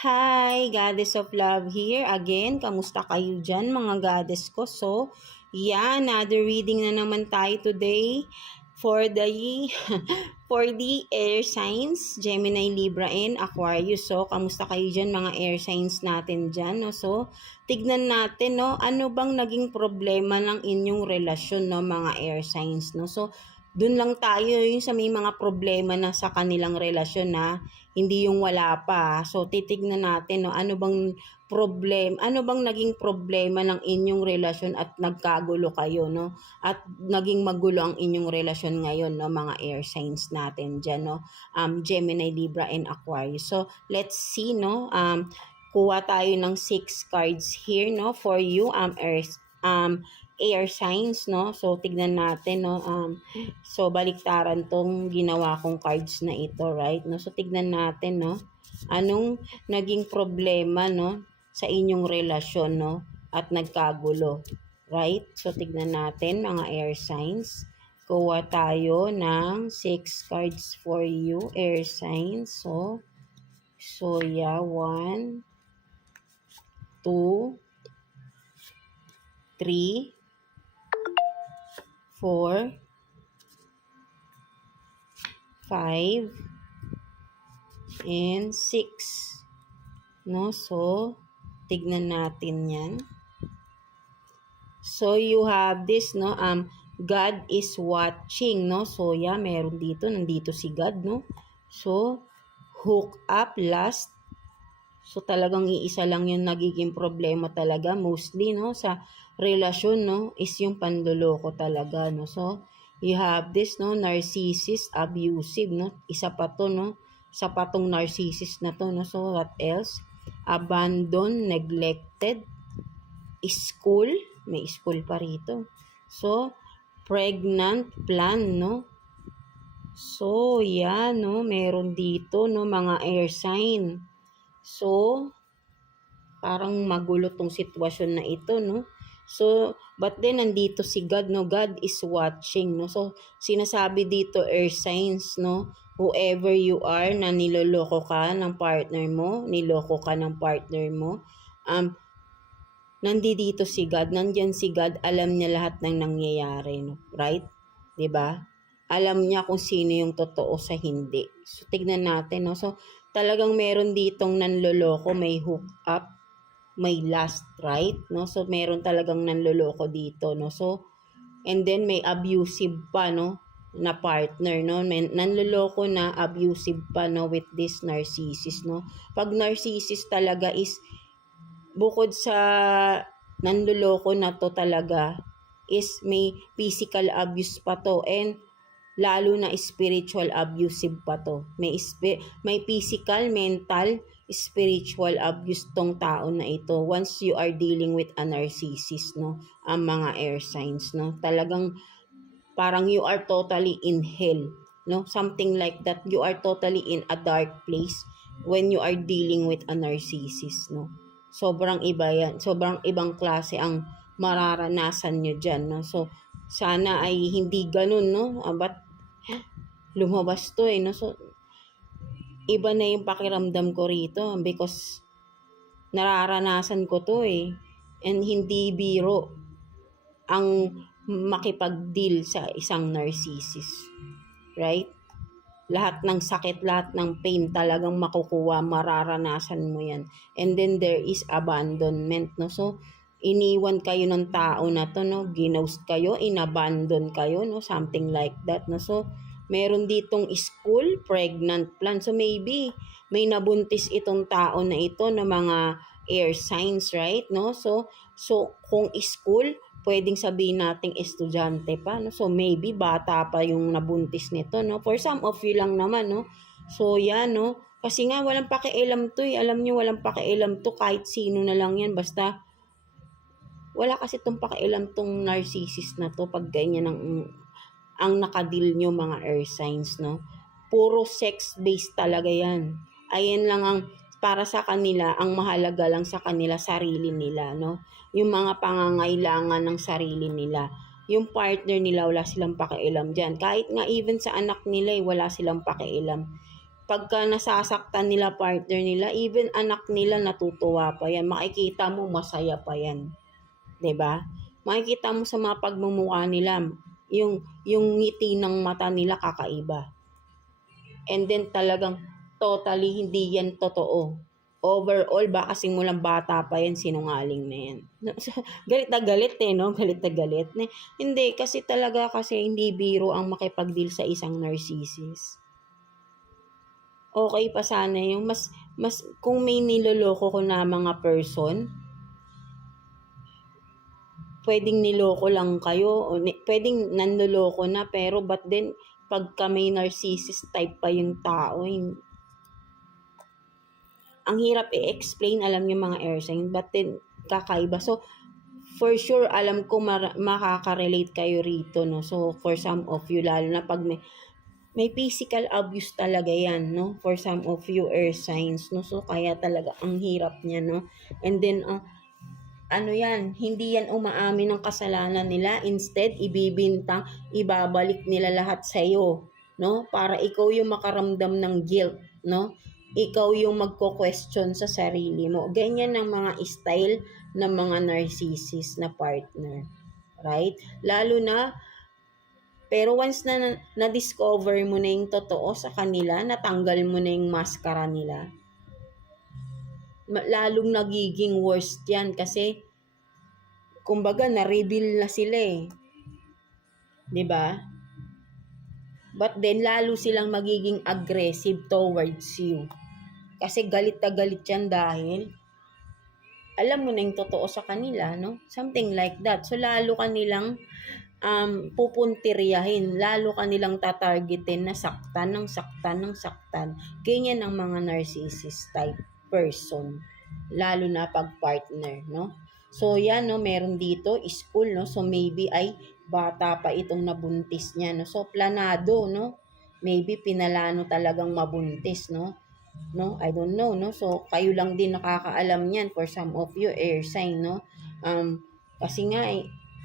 Hi, Goddess of Love here. Again, kamusta kayo dyan mga goddess ko? So, another reading na naman tayo today for the for the air signs, Gemini, Libra, and Aquarius. So, kamusta kayo dyan mga air signs natin dyan? No? So, tignan natin, no, ano bang naging problema ng inyong relasyon, no, mga air signs, no? So, dun lang tayo yung sa may mga problema na sa kanilang relasyon na hindi yung wala pa. So titignan natin no ano bang naging problema ng inyong relasyon at nagkagulo kayo no at naging magulo ang inyong relasyon ngayon no mga air signs natin diyan no Gemini, Libra, and Aquarius. So let's see no kuha tayo ng 6 cards here no for you air signs no. So tignan natin no so baliktaran tong ginawa kong cards na ito, right? No, so tignan natin no anong naging problema no sa inyong relasyon no at nagkagulo, right? So tignan natin mga air signs. Kuha tayo ng 6 cards for you air signs. So 1 2 3 4 5 and 6 no. So tignan natin yan. So you have this no God is watching no. So meron dito, nandito si God no. So hook up last. So talagang iisa lang yung nagiging problema talaga mostly no sa relasyon no is yung panloloko talaga no. So you have this no narcissist, abusive no. Isa pa to no sa patong narcissist na to no. So what else? Abandon, neglected, school, may school pa rito. So pregnant plan no. So no meron dito no mga air sign. So parang magulo tong sitwasyon na ito no. So but then nandito si God no, God is watching no. So sinasabi dito air signs no, whoever you are na niloloko ka ng partner mo, nandito si God, nandiyan si God, alam niya lahat ng nangyayari no, right? 'Di ba? Alam niya kung sino yung totoo sa hindi. So tignan natin no. So talagang meron ditong nanloloko, may hook up, may last, right? No? So meron talagang nanloloko dito no. So and then may abusive pa no na partner no. Nanloloko na abusive pa no with this narcissist no. Pag narcissist talaga is bukod sa nanloloko na to talaga is may physical abuse pa to and lalo na spiritual abusive pa to. May physical, mental, spiritual abuse tong tao na ito once you are dealing with a narcissist no ang mga air signs no. Talagang parang you are totally in hell no, something like that. You are totally in a dark place when you are dealing with a narcissist no. Sobrang iba yan, sobrang ibang klase ang mararanasan nyo dyan no. So sana ay hindi ganun no, but lumabas to no. So iba na yung pakiramdam ko rito because nararanasan ko to and hindi biro ang makipag-deal sa isang narcissist, right? Lahat ng sakit, lahat ng pain talagang makukuha, mararanasan mo yan. And then there is abandonment no. So iniwan kayo ng tao na to no, ginost kayo, inabandon kayo no, something like that no. So meron ditong school, pregnant plan. So maybe may nabuntis itong tao na ito na mga air signs, right? No? So kung school, pwedeng sabihin nating estudyante pa, no? So maybe bata pa yung nabuntis nito, no? For some of you lang naman, no? So no? Kasi nga walang pakialam to Alam niyo walang pakialam to kahit sino na lang yan, basta wala kasi tong pakialam tong narcissist na to pag ganyan ang nakadil nyo mga air signs no. Puro sex based talaga yan. Ayan lang ang para sa kanila, ang mahalaga lang sa kanila sarili nila no. Yung mga pangangailangan ng sarili nila. Yung partner nila wala silang pakialam diyan. Kahit nga even sa anak nila wala silang pakialam. pagka nasasaktan nila partner nila, even anak nila natutuwa pa yan. Makikita mo masaya pa yan. 'Di ba? Makikita mo sa mga pagmumukha nila, yung ngiti ng mata nila kakaiba. And then talagang totally hindi yan totoo. Overall, baka simulang bata pa yan, sinungaling na yan. Galit na galit no? Galit na galit. Hindi, kasi talaga kasi hindi biro ang makipag-deal sa isang narcissist. Okay pa sana yung mas kung may niloloko ko na mga person, pwedeng niloko lang kayo, o pwedeng nanloloko na, pero but then, pagka may narcissist type pa yung tao, ang hirap i-explain, alam niyo mga air sign, but then, kakaiba. So, for sure, alam ko makaka-relate kayo rito, no? So, for some of you, lalo na pag may physical abuse talaga yan, no? For some of you air signs, no? So, kaya talaga ang hirap niya, no? And then, ano yan, hindi yan umaamin ng kasalanan nila. Instead, ibibintang, ibabalik nila lahat sa iyo, no? Para ikaw yung makaramdam ng guilt, no? Ikaw yung magko-question sa sarili mo. Ganyan ang mga style ng mga narcissist na partner. Right? Lalo na, pero once na na-discover mo na yung totoo sa kanila, natanggal mo na yung maskara nila, lalong nagiging worst yan kasi kumbaga na-reveal na sila eh. 'Di ba? But then lalo silang magiging aggressive towards you. Kasi galit na galit yan dahil alam mo na yung totoo sa kanila, no? Something like that. So lalo kanilang pupuntiryahin, lalo kanilang tatargetin na saktan ng saktan ng saktan. Ganyan ang mga narcissist type person, lalo na pag partner, no? So yan, no, meron dito school, no? So maybe ay bata pa itong nabuntis niya, no? So planado, no? Maybe pinalano talagang mabuntis, no? No, I don't know, no? So kayo lang din nakakaalam niyan for some of you air sign, no? Kasi nga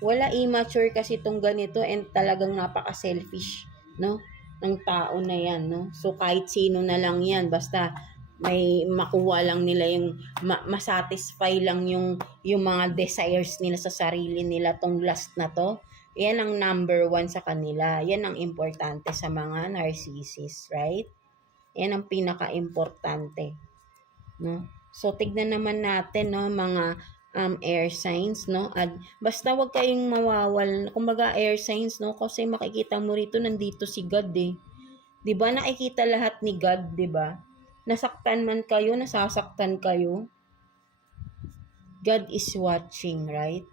wala, immature kasi itong ganito and talagang napaka-selfish, no? Ng tao na yan, no? So kahit sino na lang yan, basta may makuha lang nila yung masatisfy lang yung mga desires nila sa sarili nila, tong last na to. Yan ang number 1 sa kanila. Yan ang importante sa mga narcissist, right? Yan ang pinaka-importante, no? So tignan naman natin, no, mga air signs, no? At basta wag kayong mawawal, kumbaga air signs, no? Kasi makikita mo rito nandito si God eh. 'Di ba? Nakikita lahat ni God, 'di ba? Nasaktan man kayo, nasasaktan kayo, God is watching, right?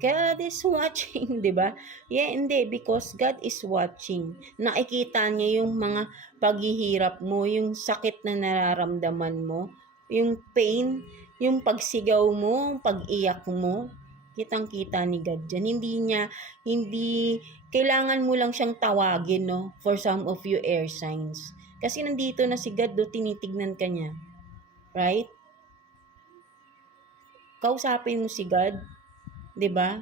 God is watching, 'di ba? Yeah, hindi, because God is watching. Nakikita niya yung mga paghihirap mo, yung sakit na nararamdaman mo, yung pain, yung pagsigaw mo, pag-iyak mo. Kitang-kita ni God dyan. Hindi, kailangan mo lang siyang tawagin, no? For some of you air signs. Kasi nandito na si God, do, tinitignan ka niya. Right? Kausapin mo si God, 'di ba?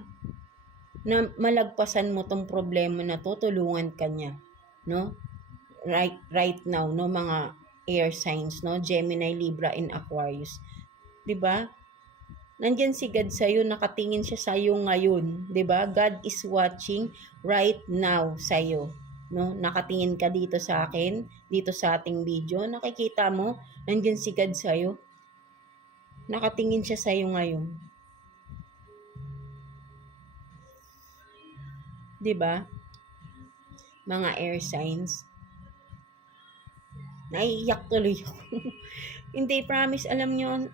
Na malagpasan mo tong problema na to, tulungan ka niya, no? Right now, no, mga air signs, no? Gemini, Libra, and Aquarius. 'Di ba? Nandiyan si God sa iyo, nakatingin siya sa iyo ngayon, 'di ba? God is watching right now sa iyo, no? Nakatingin ka dito sa akin, dito sa ating video, nakikita mo, nandiyan si God sa iyo. Nakatingin siya sa iyo ngayon. 'Di ba? Mga air signs. Naiiyak tuloy ako. Hindi, promise, alam nyo,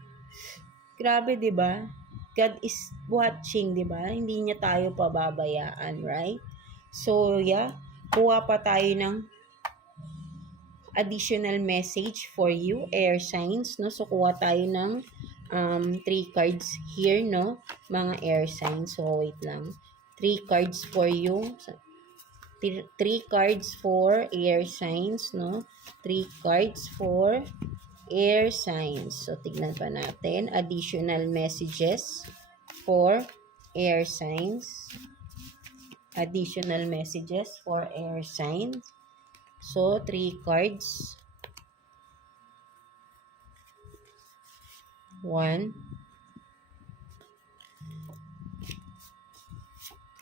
grabe, 'di ba? God is watching, 'di ba? Hindi niya tayo pababayaan, right? So, yeah, kuha pa tayo ng additional message for you, air signs, no? So, kuha tayo ng 3 cards here, no? Mga air signs. So, wait lang. 3 cards for you. 3 cards for air signs, no? 3 cards for air signs. So, tignan pa natin. Additional messages for air signs. Additional messages for air signs. So, 3 cards. 1,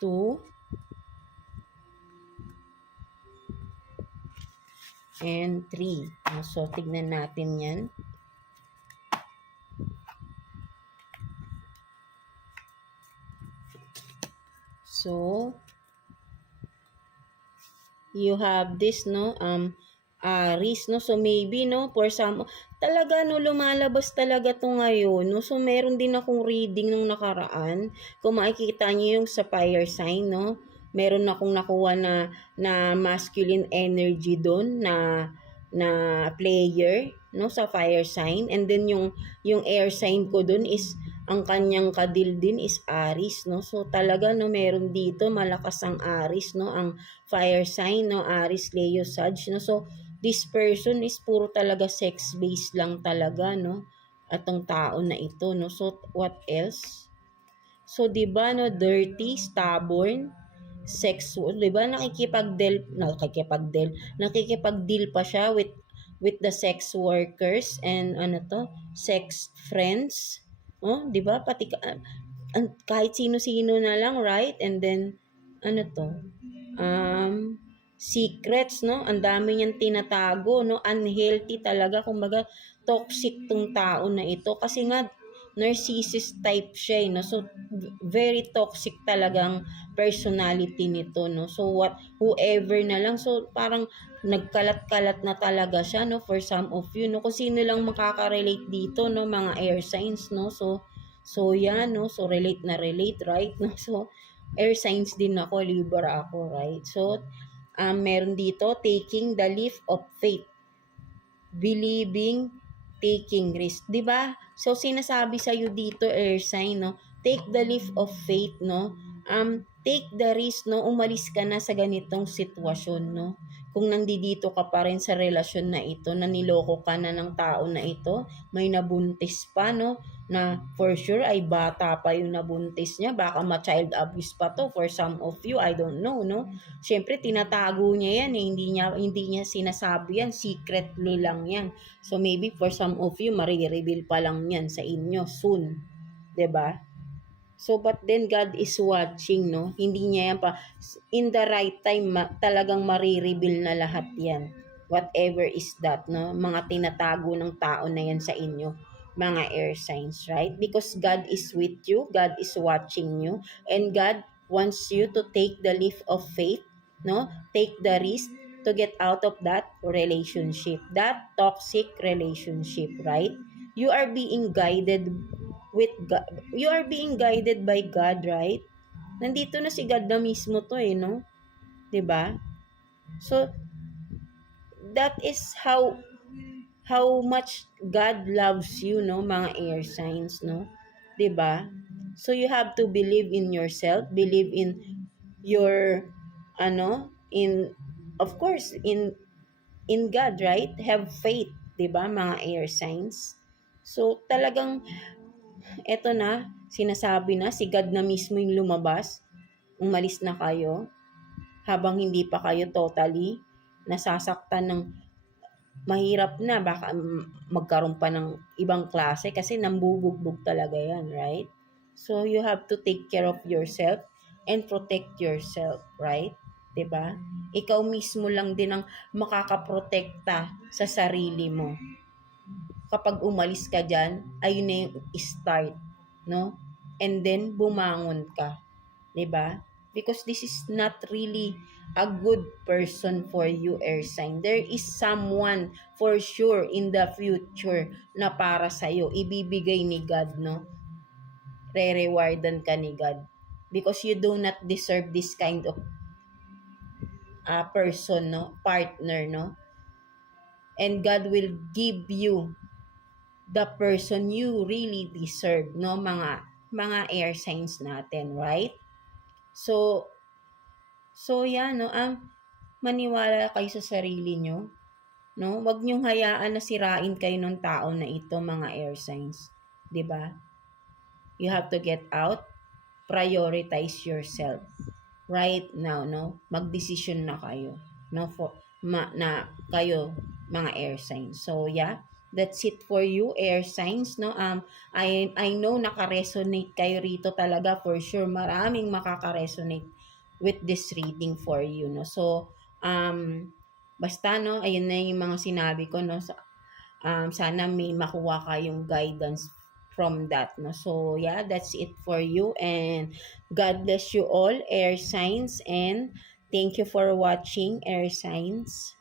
2, and 3. So, tignan natin yan. So, you have this, no, Aries, no, so maybe, no, for some, talaga, no, lumalabas talaga to ngayon, no, so meron din akong reading nung nakaraan, kung makikita niyo yung sa fire sign, no, meron akong nakuha na masculine energy doon, na player, no, sa fire sign, and then yung air sign ko doon is, ang kanyang kadil din is Aries, no, so talaga, no, meron dito, malakas ang Aries, no, ang fire sign, no, Aries, Leo, Sag, no, so this person is puro talaga sex based lang talaga, no, atong tao na ito, no, so what else? So, di ba, no, dirty, stubborn, sexual, di ba, nakikipag-deal pa siya with the sex workers and sex friends, oh, di ba, pati kahit sino-sino na lang, right? And then, secrets, no? Ang dami niyang tinatago, no? Unhealthy talaga, kumbaga, toxic tong tao na ito. Kasi nga, narcissist type siya, no? So, very toxic talagang personality nito, no? So, whoever na lang, so, parang, nagkalat-kalat na talaga siya, no? For some of you, no? Kung sino lang makaka-relate dito, no? Mga air signs, no? So, yan, no? So, relate na relate, right? No? So, air signs din ako, Libra ako, right? So, meron dito, taking the leap of faith. Believing, taking risk. Diba? So, sinasabi sa'yo dito, air sign, no? Take the leap of faith, no? Take the risk, no? Umalis ka na sa ganitong sitwasyon, no? Kung nandito ka pa rin sa relasyon na ito, na niloko ka na ng tao na ito, may nabuntis pa, no? Na for sure ay bata pa yung nabuntis niya, baka ma-child abuse pa to for some of you, I don't know, no? Syempre tinatago niya yan, eh. Hindi niya sinasabi yan, secretly lang yan. So maybe for some of you marireveal pa lang yan sa inyo soon, 'di ba? So but then God is watching, no? Hindi niya yan pa in the right time talagang marireveal na lahat yan. Whatever is that, no? Mga tinatago ng tao na yan sa inyo, mga air signs, right? Because God is with you, God is watching you, and God wants you to take the leap of faith, no? Take the risk to get out of that relationship, that toxic relationship, right? You are being guided with God. You are being guided by God, right? Nandito na si God na mismo to, eh, no? 'Di ba? So that is how much God loves you, no, mga air signs, no? 'Di ba? So you have to believe in yourself, believe in your in of course in God, right? Have faith, 'di ba, mga air signs? So talagang eto na, sinasabi na si God na mismo yung lumabas. Umalis na kayo habang hindi pa kayo totally nasasaktan ng mahirap na, baka magkaroon pa ng ibang klase kasi nambubugbog talaga yan, right? So you have to take care of yourself and protect yourself, right? 'Di ba? Ikaw mismo lang din ang makakaprotekta sa sarili mo. Kapag umalis ka diyan, ayun na yung start, no? And then bumangon ka, 'di ba? Because this is not really a good person for you, air sign. There is someone for sure in the future na para sa iyo, ibibigay ni God, no? Re-rewardan ka ni God because you do not deserve this kind of person, no? Partner, no? And God will give you the person you really deserve, no, mga air signs natin, right? So yan, no, maniwala kayo sa sarili nyo, no? Huwag niyong hayaan na sirain kayo ng tao na ito, mga air signs, 'di ba? You have to get out, prioritize yourself right now, no? Magdesisyon na kayo, no, na kayo, mga air signs. So yeah, That's it for you, air signs, no? I know naka-resonate kayo rito talaga for sure. Maraming makaka-resonate with this reading for you, no? So, basta, no, ayun na yung mga sinabi ko, no? Sana may makuha kayong guidance from that, no? So, yeah, that's it for you. And God bless you all, air signs. And thank you for watching, air signs.